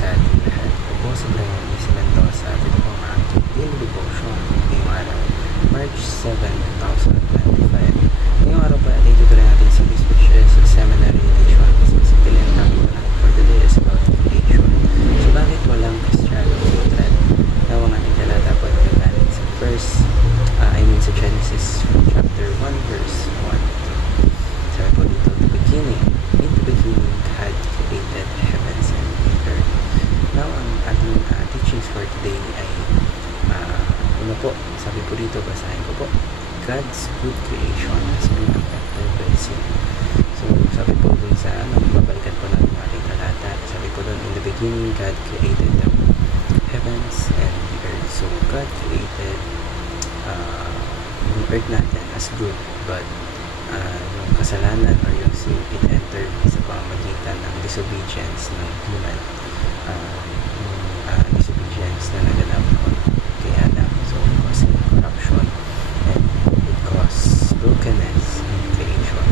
sa ating lahat. Ito po si Brian E. Simentosa. Ito po ang aking daily devotion ngayong araw, March 7, 2025. Ngayong araw po ay itutuloy natin si series which is Seminary Edition. Specifically, ang topic po natin for today is about creation. So, bakit walang Kristiyano neutral? Now, ang ating talata po ay galing sa sa Genesis chapter 1 verse 1. Sabi po dito, in the beginning, God created heavens and earth. Now, ang ating teachings for today ay una po, sabi po dito, basahin ko po, God's good creation has been affected by sin. So, sabi po dun sa babalikan po natin ang ating talata. Sabi po dun, in the beginning, God created the heavens and the earth. So, God created yung earth natin as good, but yung kasalanan or yung sin, it entered sa pamamagitan ng disobedience ng human, yung disobedience na naganap kay Adam. So, it caused corruption and it caused brokenness in creation.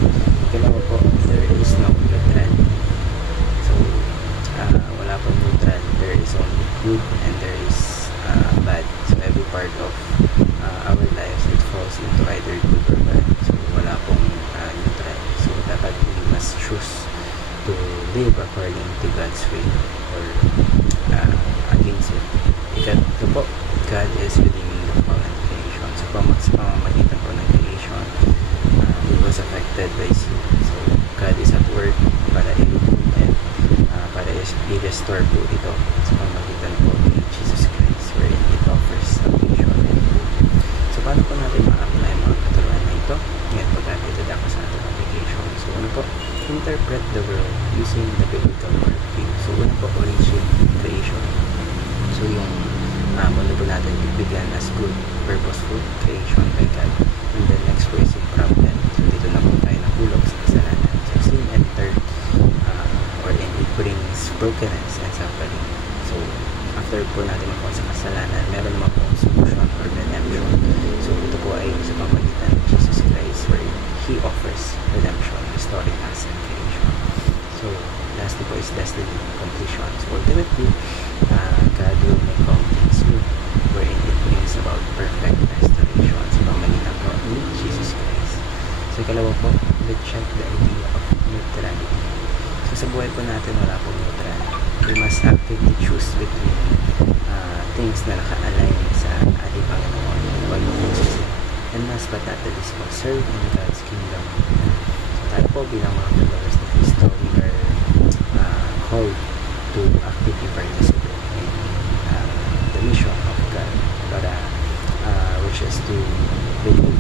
Kailangan po, there is no neutral. So, wala po neutral. There is only good and there is bad. So, every part of our lives, it falls into either good or bad. So, wala pong neutral. So, dapat we must choose to live according to God's way or against it. Ito po, God is redeeming the fallen creation. So, sa pamamagitan po ng creation, it was affected by sin. So, God is at work para i-redeem and para i-restore po ito sa pamamagitan po ni Jesus Christ, wherein it offers salvation. So, paano po natin ma-apply mga katuruan na ito? Ngayon po tayo itadako sa ating application. So, ano po? Interpret the world using the biblical worldview. So, ano po? Origin, creation. So, yung mundo po natin began as good, purposeful creation by God. And then next po is yung problem. So, dito na po tayo nahulog sa kasalanan. So, sin entered or it brings brokenness and suffering. So, after po natin makuha sa kasalanan, meron naman po solution or redemption. So, ito po ay sa pamamagitan ng Jesus Christ where He offers redemption, restoring us and creation. So, lastly po is destiny completion. So, ultimately, God will make all things new wherein it brings about perfect restoration sa pamamagitan po ni Jesus Christ. So, ikalawa po, let's check the idea of neutrality. So, sa buhay po natin, wala pong neutral. We must actively choose between things na naka-align sa ating Panginoon and last but not the least po, serve in God's kingdom. So, tayo po bilang mga followers ni Cristo, we are called to actively participate in the mission of God para which is to believe